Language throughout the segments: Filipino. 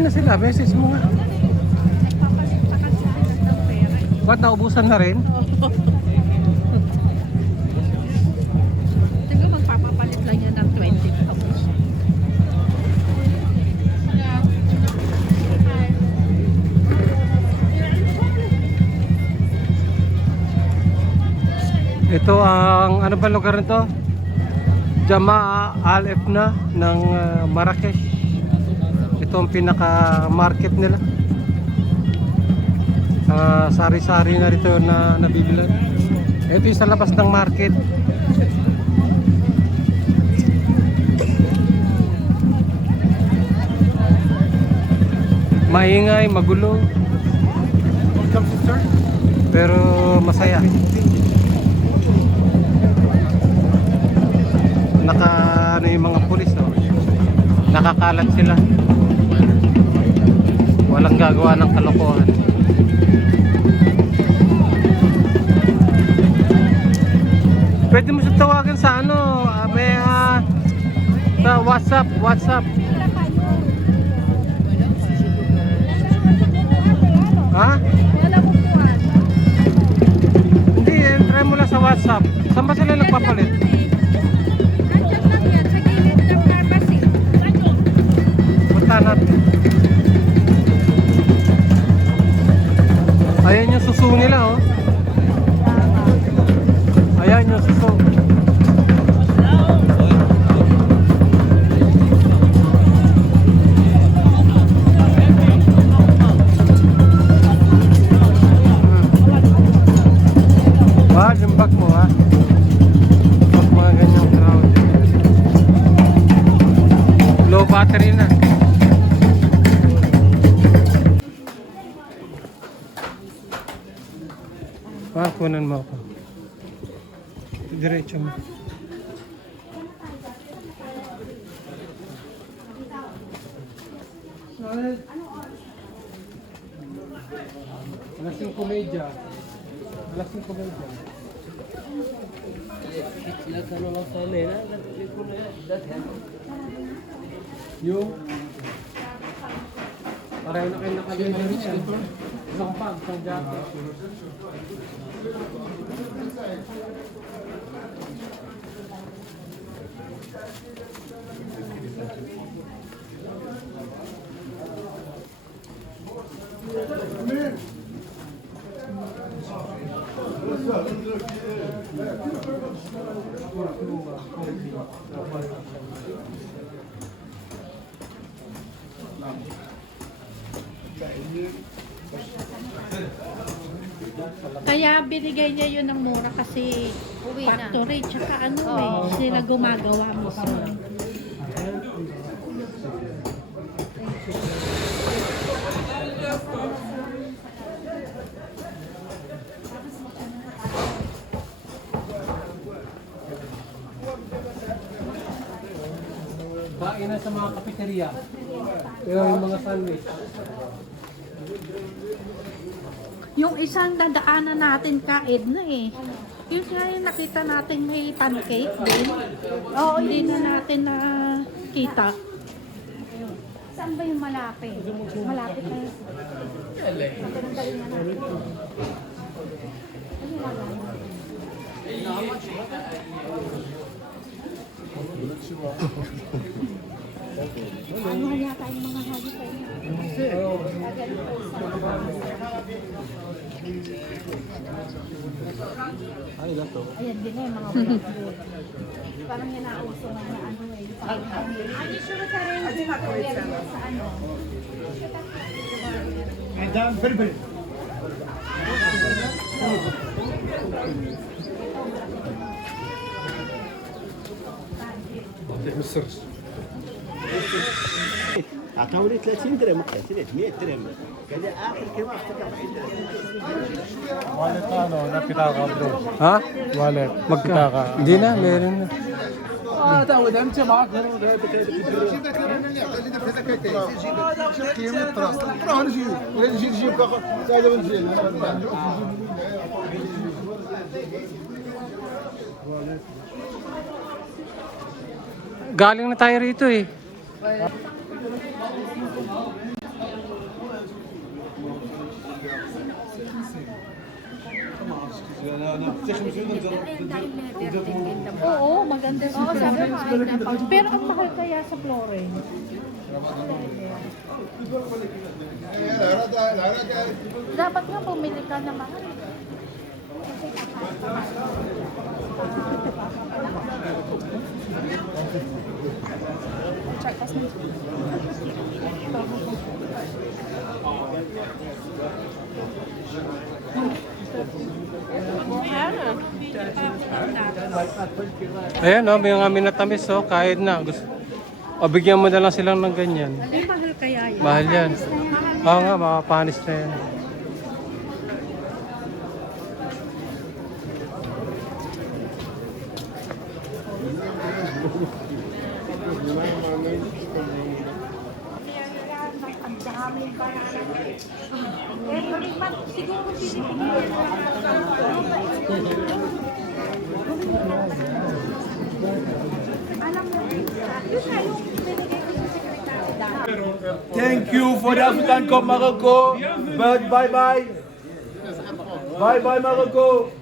Nasaan na sila? Message mo nga. Ba't naubusan na rin? Tingnan magpapapalit lang yan ng 20 tapos. Ito ang ano ba lugar nito? Jamaa Al-Efna ng Marrakesh. Ito ang pinaka-market nila. Sari-sari na rito na nabibilan. Ito yung sa labas ng market. Maingay, magulo. Pero masaya. Ano yung mga pulis, oh. Nakakalat sila. Walang gagawa ng kalokohan. Pwede mo siya tawagan sa ano, may sa WhatsApp. Ha? Hindi, try mo lang sa WhatsApp. Saan ba sila nagpapalit? Punta natin. Ayan yung suso nila, oh. Ayan yung suso. Yung bag mo, ha? Pag mga ganyang crowd. Low battery na. Kunan mo ako. Diretso mo. Alas yung komedya. Yung pareho na kayo nakalimutan ito. Isang pag, isang jacket. Kaya binigay niya yun ng mura kasi factory tsaka ano sila gumagawa mismo. Kain na sa mga kafeteria. Yung mga sandwich. Yung isang dadaanan natin kain na eh. Yung nga yung nakita natin may pancake din. Oo, hindi na natin nakita. Saan ba yung malapit? Malapit na yun. Matanggalin na natin. Ano yata yung mga hagi sa inyo? Ay, dato. Ayan din eh, mga walang food. Parang yan nauso na na ano eh. Ano sure ka rin sa ano? Madam, very. مصر اعطوني 30 درهم 300 درهم قال لي اخر كلمه افتكر Wallet na ano, napitaka bro. Ha? Wallet. Magka? Hindi na, meron na. تعود انت معك هنا Galing na tayo rito eh. Oo, maganda sa Florence. Pero ang mahal kaya sa Florence. Dapat nga bumili ka na mahal. Ayan o, may mga minatamis o, kahit na. Gusto, o, bigyan mo na lang silang ng ganyan. Ay, mahal kaya yan. Mahal yan. Oo nga, makapanis na yan. Ang daming banana. Eh, siguro alam mo, yun na yung binigay ko sa sekretary dahil. Thank you for the African Cup, Morocco. But bye-bye. Bye-bye, Morocco.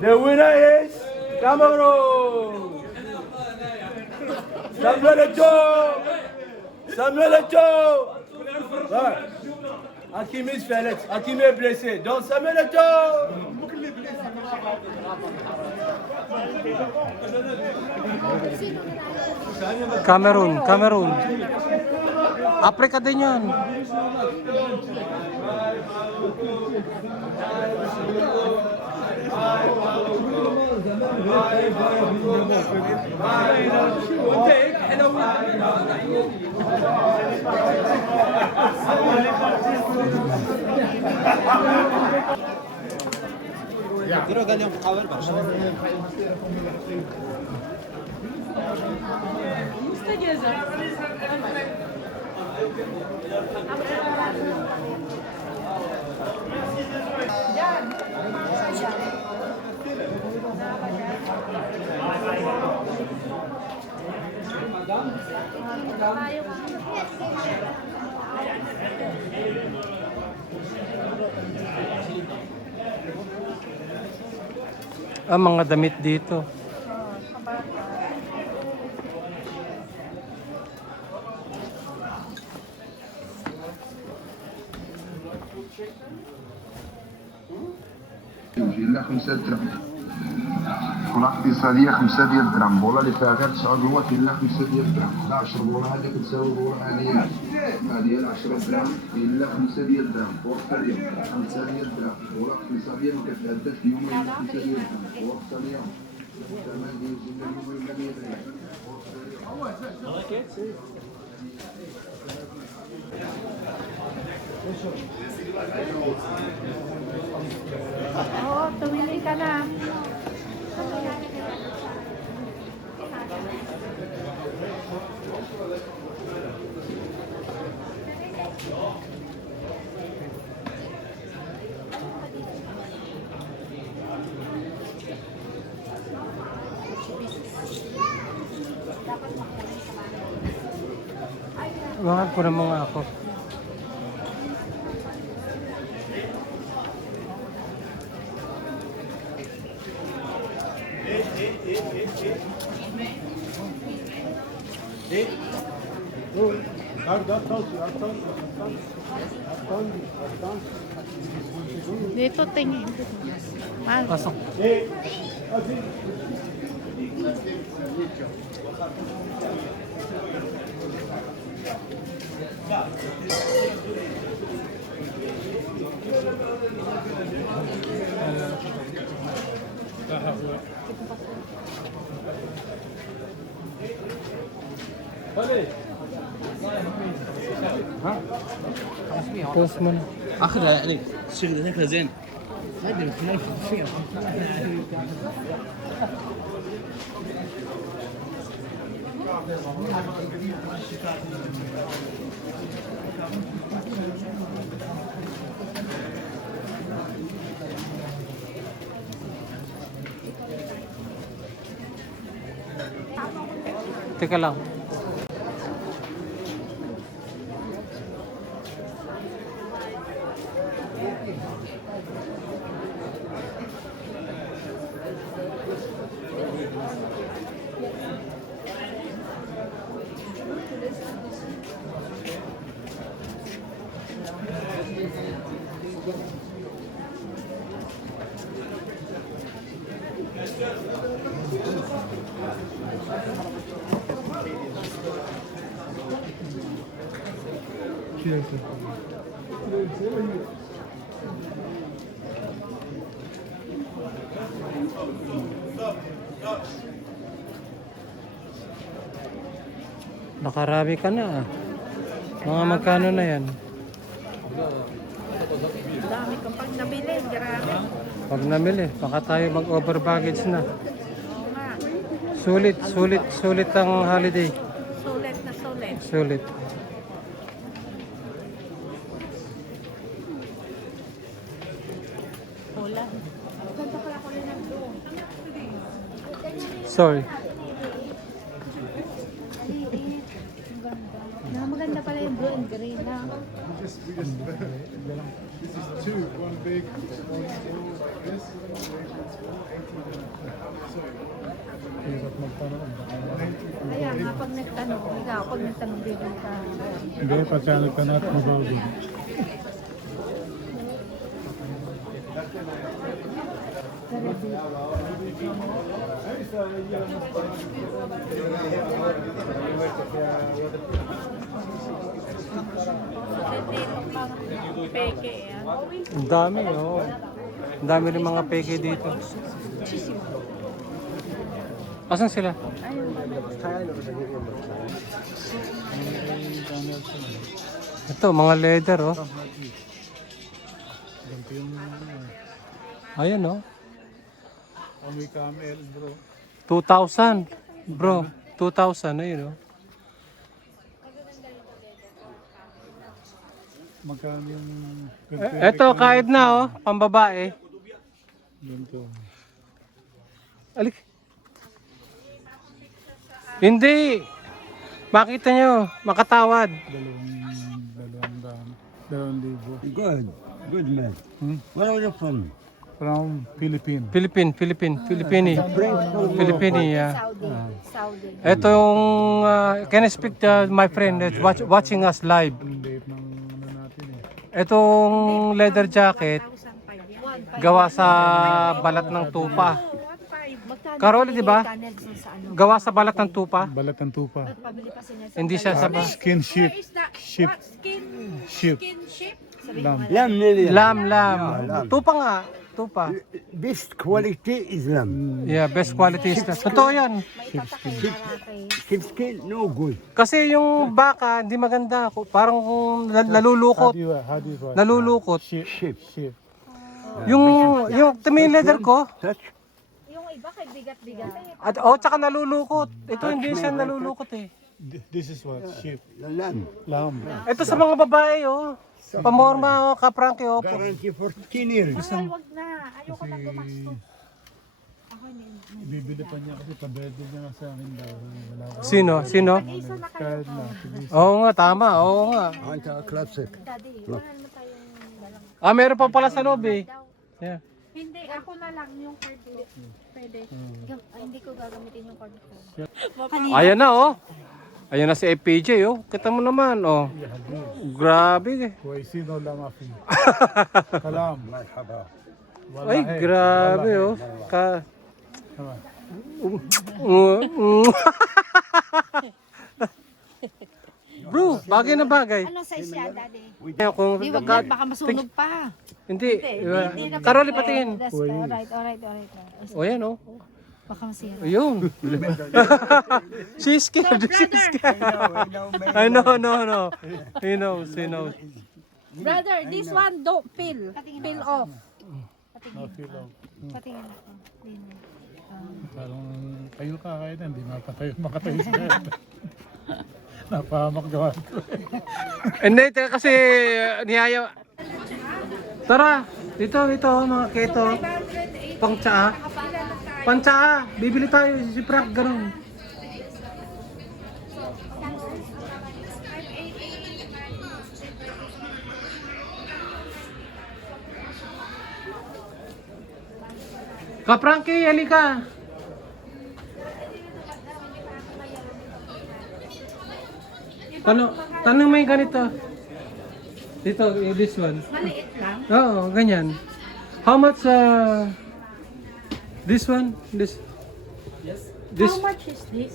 The winner is Cameroon. Samuel Eto'o. Samuel Eto'o. Ouais. Hakimi is Felix. Hakimi est blessé. Donc Samuel Eto'o. Cameroon, Cameroon. Africa din yan. Mga damit dito. إلا 5 درهم. كرة اقتصادية 5 ديال الدرهم، بولا اللي فيها غير 9 بلوات إلا 5 ديال الدرهم، لا 10 بولا هذه كتساوي بولا هذه هي 10 درهم إلا 5 ديال الدرهم، بوسطة ديال 5 ديال الدرهم، بولا اقتصادية ما كتعداش اليوم إلا 5 ديال الدرهم، بوسطة ديال الثمن ديال الجملة اليوم إلا 100 درهم. Oo, tumili ka na. Mahal ko na mga ako. Dito tingin. Mahal. Pasok. Postman. اخذها يعني الشغل هيك زين. Teka lang. Cheers. Nakarami ka na ah. Mga magkano na yan? Dami kang pag nabili, grabe. Pag namili, baka tayo mag-over baggage na. Oo nga, Sulit ang holiday. sulit na sulit. Sulit. Ulan. Sorry. Maganda pala yung blue and green na. Kaya nga pag nagtanong, ikaw pag nagtanong bigyan ka. Hindi, pasyalik ka na at mag-order. Dito pang peke yan. Ang dami, oh. Ang dami rin mga peke dito. Asan sila? Ito, mga leather, oh. Ayan, oh. Amoy camel, bro. 2,000. Bro, 2,000. Ayun, oh. Magkano yung... Ito, kahit na, oh. Pambabae. Ganito. Alik. Hindi. Makita nyo, makatawad. 2,000. Good. Good man. Where are you from? From Philippines. Filipini, yeah. Saudi. Ito yung, can I speak to my friend that's watching us live? Ang date ng ano natin eh. Itong leather jacket, gawa sa balat ng tupa. Karoli, di ba? Gawa sa balat ng tupa. Balat ng tupa. Pabili pa siya sa Hindi siya sa Skin sheep. Sheep. Sheep. Lamb. Lamb nearly. lam. Tupa nga, tupa. Best quality is lamb. Yeah, best quality is that. Totoo yan. Sheepskin, no good. Kasi yung baka, hindi maganda. Parang nalulukot. How do you what? Nalulukot. Sheep. Sheep. Yung tuming leather ko, Touch. Yung iba kay bigat-bigat. at tsaka nalulukot. Ito hindi siya nalulukot eh. This is what? Sheep. Lamb. Lamb. Ito sa mga babae oh. Pamorma oh, kapranke oh. Guarantee for 10 years. Ay, wag na. Ayoko na gumastos. Bibili pa niya kasi paberde niya nga sa akin daw. Wala ko. Sino? Kahit na. Oo nga, tama. Oo nga. Anta classic. Daddy, wala na tayong Meron pa pala sa loob eh. Yeah. Hindi, ako na lang yung card. Pwede. Ay, hindi ko gagamitin yung card ko. Ayan na oh. Ayan na si FPJ oh. Kita mo naman oh. Grabe eh. Huwag sino lang afi. Kalam. Ay, grabe oh. Bro, bagay na bagay. Ano size siya, Daddy? Kung Di, wag yan. Baka masunog pa. hindi. Karoli patingin. That's alright. O yan oh. Baka masira. Ayun. She's scared. She's scared. I know, no. He knows. Brother, this one don't peel. Peel off. Feel lang. Patingin ako. Parang kayo kakain hindi makatayo sa kaya. Napahamak gawa ko. Hindi, kasi niyaya. Tara, dito mga keto. Pangtsaa. Pangtsaa, bibili tayo si Frank ganun. Kapranky, halika. Tanong mo yung ganito. Dito, this one. Maliit lang. Oo, ganyan. How much This one? This? This? How much is this?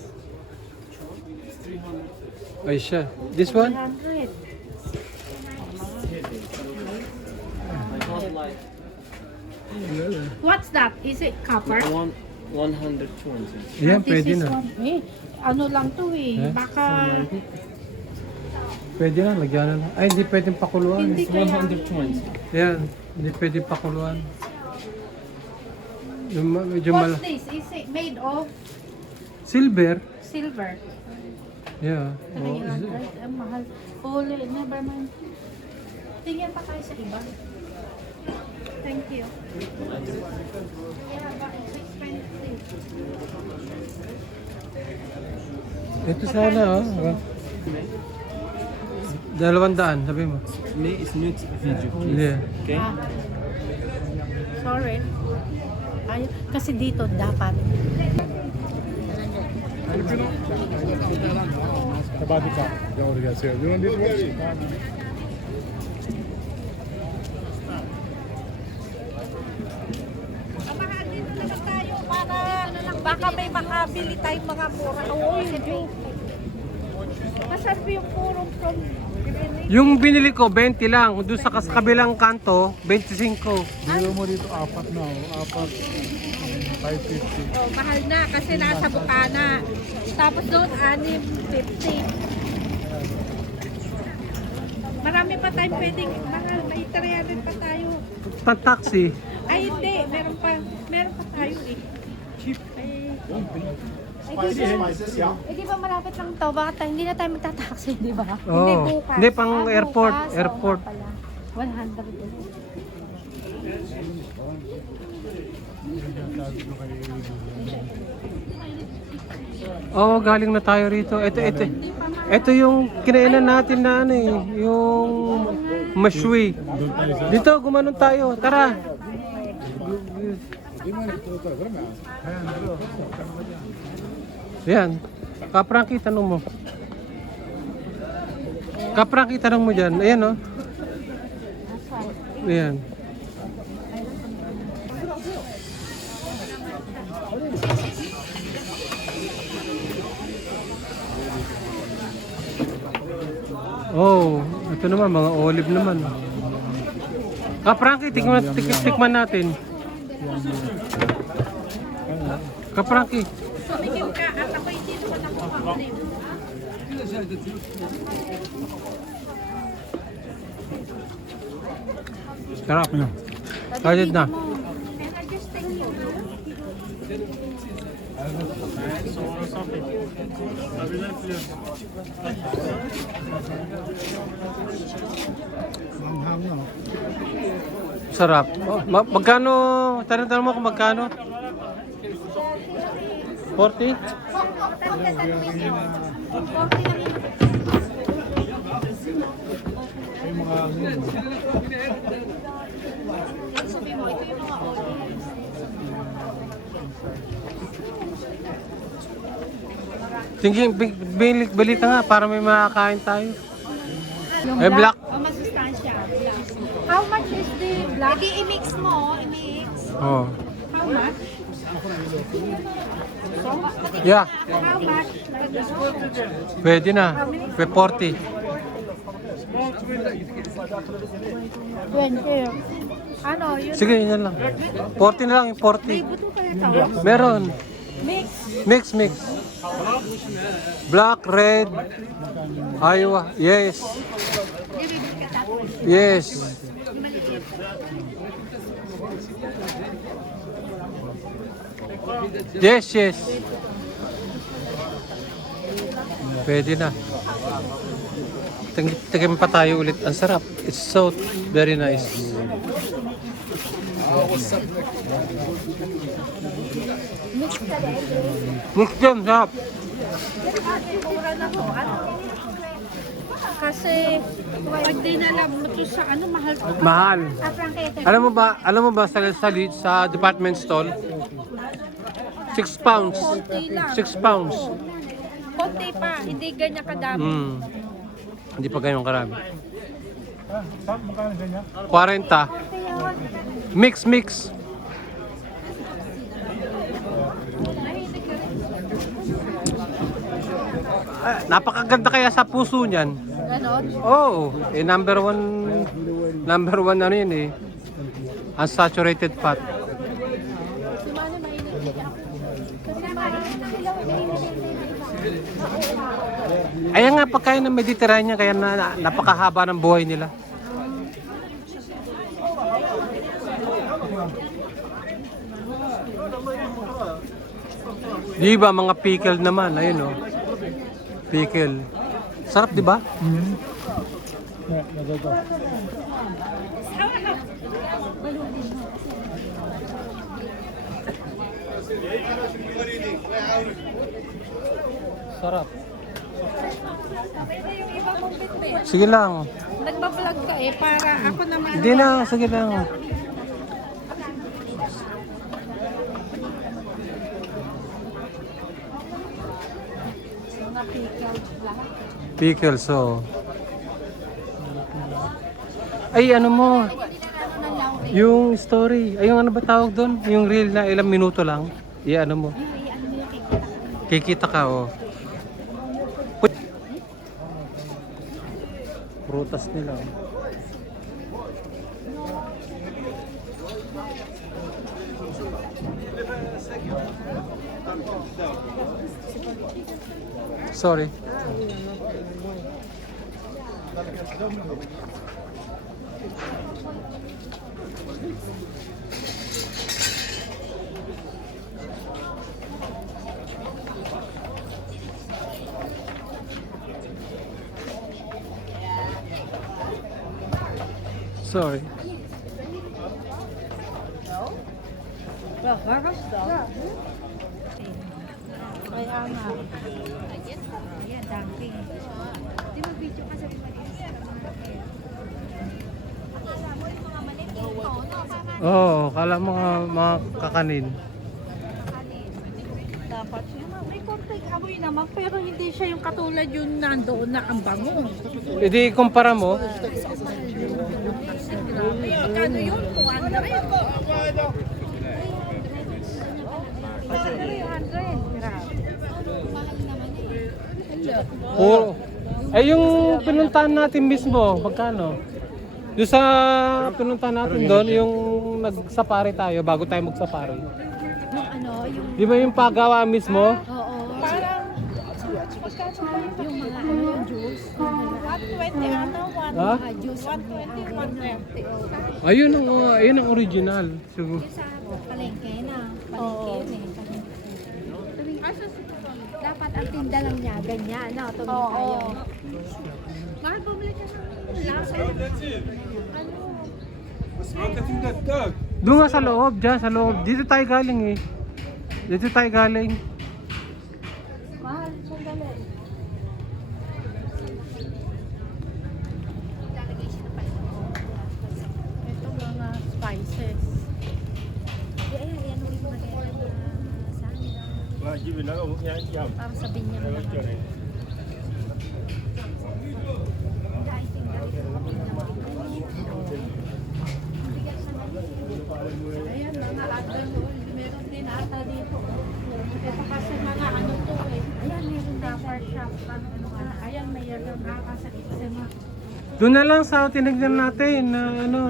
Aisha. This one? 100. What's that? Is it copper? 120. Yan, This pwede is na. one. Ano lang to eh. Eh? Baka Pwede na, lagyan na lang. Ay, hindi pwedeng pakuluan. hindi kaya. Yan, hindi pwedeng pakuluan. Yung medyo What's this? Is it made of silver. silver? Yeah. Oh, 300. Ang mahal. Holy, never mind. Tingnan pa tayo sa iba. Thank you. Yeah, but it's expensive. ito sana, oh. 200, sabi mo. Mais is not video. Yeah. Okay? Sorry. Ay, kasi dito dapat. Tabati ka. Don't worry, guys. You don't need to worry. Amahan dito na lang tayo para baka may makabili tayong mga mura. Oo, yun. Masarap yung purong from Yung binili ko, 20 lang. Doon sa kabilang kanto, 25. Bili mo dito 4 na. 4. 550. Oh, mahal na kasi nasa Bukana. Tapos doon, 6.50. Marami pa tayong pwedeng mahal. May 300 pa tayo. Pan-taxi. Ay, hindi. Meron pa tayo eh. Cheap. Eh, di ba malapit lang to? Bakit hindi na tayo magta-taxi, di ba? Hindi, Oh. bukas. Hindi, pang Ah, airport. bukas. Oo Airport. nga pala. 100 din. Oo, galing na tayo rito. Ito yung kinainan natin na ano eh. Yung mashui. Dito, gumanon tayo. Tara. Yan. Kapranky, tanong mo. Kapranky, tanong mo dyan. Ayan, oh. Ayan. Oh, ito naman, mga olive naman. Kapranky, tikman natin. Kapranky. Sumigil ka at ako hindi naman ako makulim. Sarap. Kahit na. Can I just take you? Manghang na. Sarap. Magkano? Tanong mo kung magkano? 40? May mga Tingin, bili ka nga para may makakain tayo. Eh, black. Oh, masustansya. How much is the black? Hindi, i-mix mo. I-mix. Oh. How much? Yeah, How much? pwede na. 40. 20. Ano, yun? Sige, yan lang. 40 na lang, yung 40. Buto kaya to? Meron. Mix. Mix. Black, red, Iowa. Yes. Yes. Yes. Pwede na. Tingin pa tayo ulit. Ang sarap. It's so very nice. Mix them, sarap. Mura na to. Ano? Kasi pag dinalam mo to sa ano, mahal to. Mahal. Ah, Frankie, ito. Alam mo ba sa department store? 6 pounds. Konti lang. 6 pounds. Konti pa, hindi ganyan kadami. Hindi pa ganyan karami. saan magkano ganyan? 40. Mix. Napakaganda kaya sa puso niyan. Ganon. Oh, number one ano yun eh. Unsaturated fat. Ayan nga pagkain ng Mediterranean kaya napakahaba ng buhay nila. Di ba mga pickle naman, ayun oh. Pickle. Sarap di ba? Yeah, nagagawa. Sarap. Sige lang. Nagbablog ka eh, para ako naman. Hindi na, sige lang. Mga pickles lang. Pickles, oh. Ay, ano mo? Yung story. Ay, yung ano ba tawag doon? Yung reel na ilang minuto lang. Ano mo? Kikita ka, oh. Prutas nila. Sorry. Sorry. Kaya nga. Ayan, dumping. Di mag-video ka sa Oh, kala mo mga kakanin. Dapat siya may konting amoy naman pero hindi siya yung katulad yung nandoon na ang bango. Hindi kumpara mo. Magkano yun? 200? 300. Puro. Ay yung pinuntahan natin mismo, magkano? Yung sa pinuntahan natin doon, yung nag-safari tayo bago tayo mag-safari. Yung ano, yung... Di ba yung paggawa mismo? Oo. Parang Yung mga ano, yung juice. 120 ano? Ha? Mga juice. 120, 130. Ayun ang original. Siguro. Yung sa palengke na. Palengke yun eh. Dapat ang tinda lang niya, ganyan. No, tumingin Oo. tayo. Mahal bumili ka ng lasa. Doon nga sa loob, dyan sa loob. Dito tayo galing eh. Dito tayo galing. Mahal, sandali. Ito mga spices. Ayan, yan yung mga sandal. Para sa binyang naman. Ayan, mga adult. Meron din ata dito. Ito kasi mga ano to eh. Ayan, meron wrapper shop. Ayan, mayroon ata sa Ixema. Doon na lang sa tinignan natin na ano.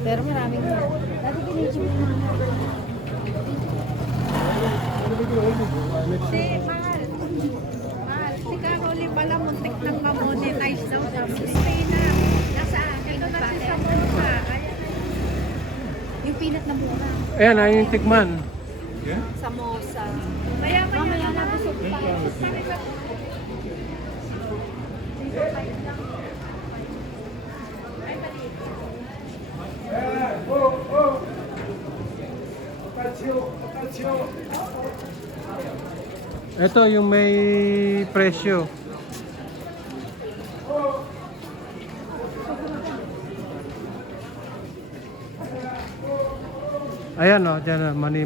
Pero maraming... Dati ginigil yung mga... Si Mahal. Mahal. Si Caroli pala muntik ng ma-monetize daw. Stay na. Nasa akin pa. Yung peanut na mura. Ayan, ayun yung tikman. Samosa. Maya Mamaya na busog pa. Ito yung may presyo. Ayan o, dyan na, money.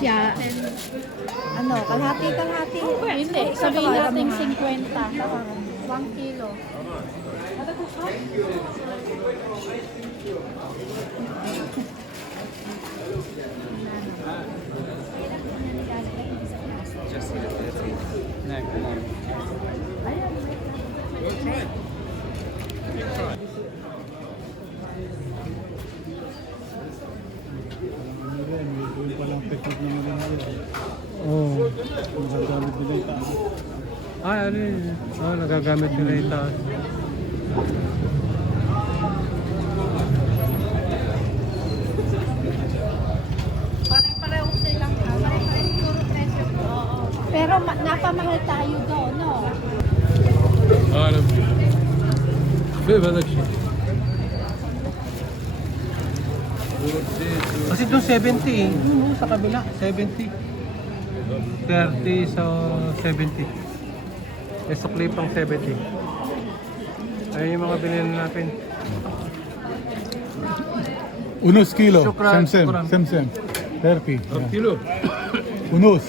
siya. Ano, kalahati. Hindi, sabihin natin 50. 1 kilo. Ano rin, may palang technique naman nila. Oh. Nagagamit nila yung taas. Ay, ano yun? Oh, nagagamit nila yung taas. Pare-pareho silang Pero napamahal tayo doon, no? Alam. Bebe, nagsi. Kasi doon 70 eh. Doon sa kabila, 70. 30 so 70. Eh, sukli pang 70. Ayun yung mga binili natin. Unos kilo. Shukran, shukran. Sem. 30. Yeah. Kilo. Unos.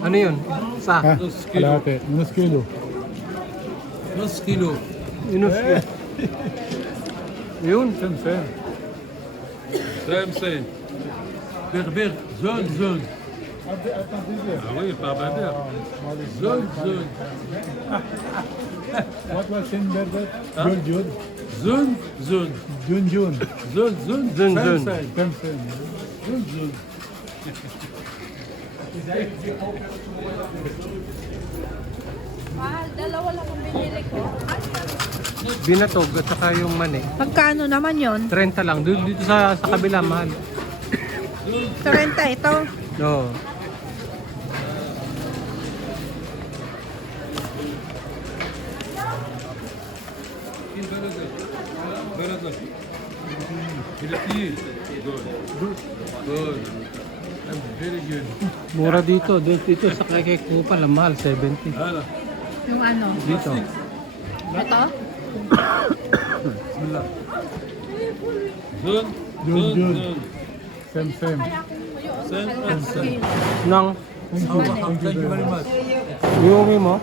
Ano yun? Sa? Ha? Kalahati. Unos kilo. Nus kilo. Inus. Yun. Sem. Sem. Berber. Zone. Ah oui, pas berber. Zone. What was in Berber? Jun. Zone. Jun. Zun. Sem. Mahal, dalawa lang ang binili ko. Binatog at saka yung mani. Magkano naman yon? 30 lang. Dito sa kabila, mahal. 30 ito. No. Good. Very good. Mura dito. Dito sa kay Kupal, ang mahal, 70. Yung ano? Dito. Ito? Zone. Jun. Sem. Nang, Thank you very much. iuwi mo?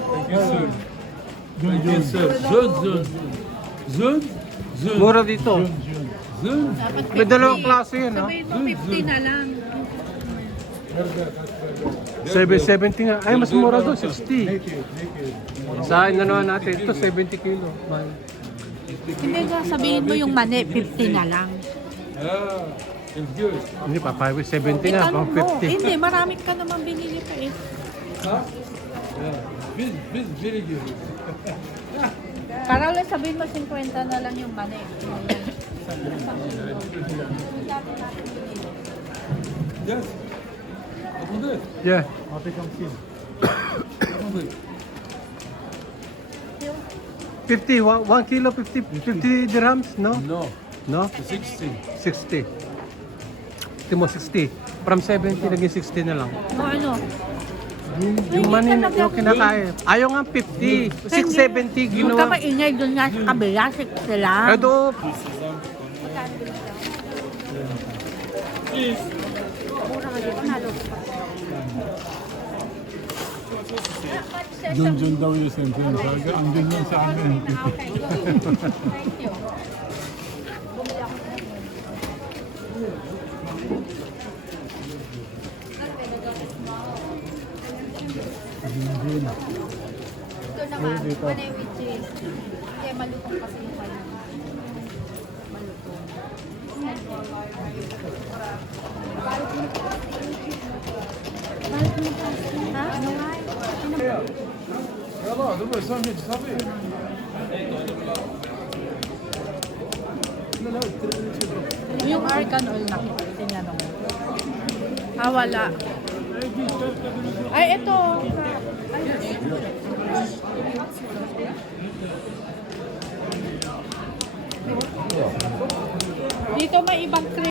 Yes, sir. Zone. Mura dito. Zone. May dalawang klase yun, ha? Sabihin mo 50 na lang. 70 nga. Ay, mas mura doon, 60. Sa naman natin, ito 70 kilo. Mahal. Hindi nga, sabihin mo yung mani, 50 na lang. Ah, it's good. Hindi pa, 70 nga, Itanong pang mo. 50. Hindi, marami ka naman binili pa eh. Yeah. Very good. Para lang sabihin mo 50 na lang yung mani. Yes. Attendez. Yeah. Ate Kamsin. Attendez. 50, 1 kilo, 50 dirhams, no? No, No? 60. 60. Timo 60. From 70, naging 60 na lang. O ano? Yung mani na yung kinakain. Ayaw nga 50. 670 Huwag ka ginawa. maingay doon nga sa kabila, 60 lang. Edo, Jun daw yung sem. Ang ganyan sa amin. Jun. Ito naman, panay with cheese. Kaya malutong kasi yung panay. Malutong. Ha? Ano nga? Yalla, دابا سامي صافي. Yung argan oil na tinanong. Ah, wala. Ay, ito. Ay,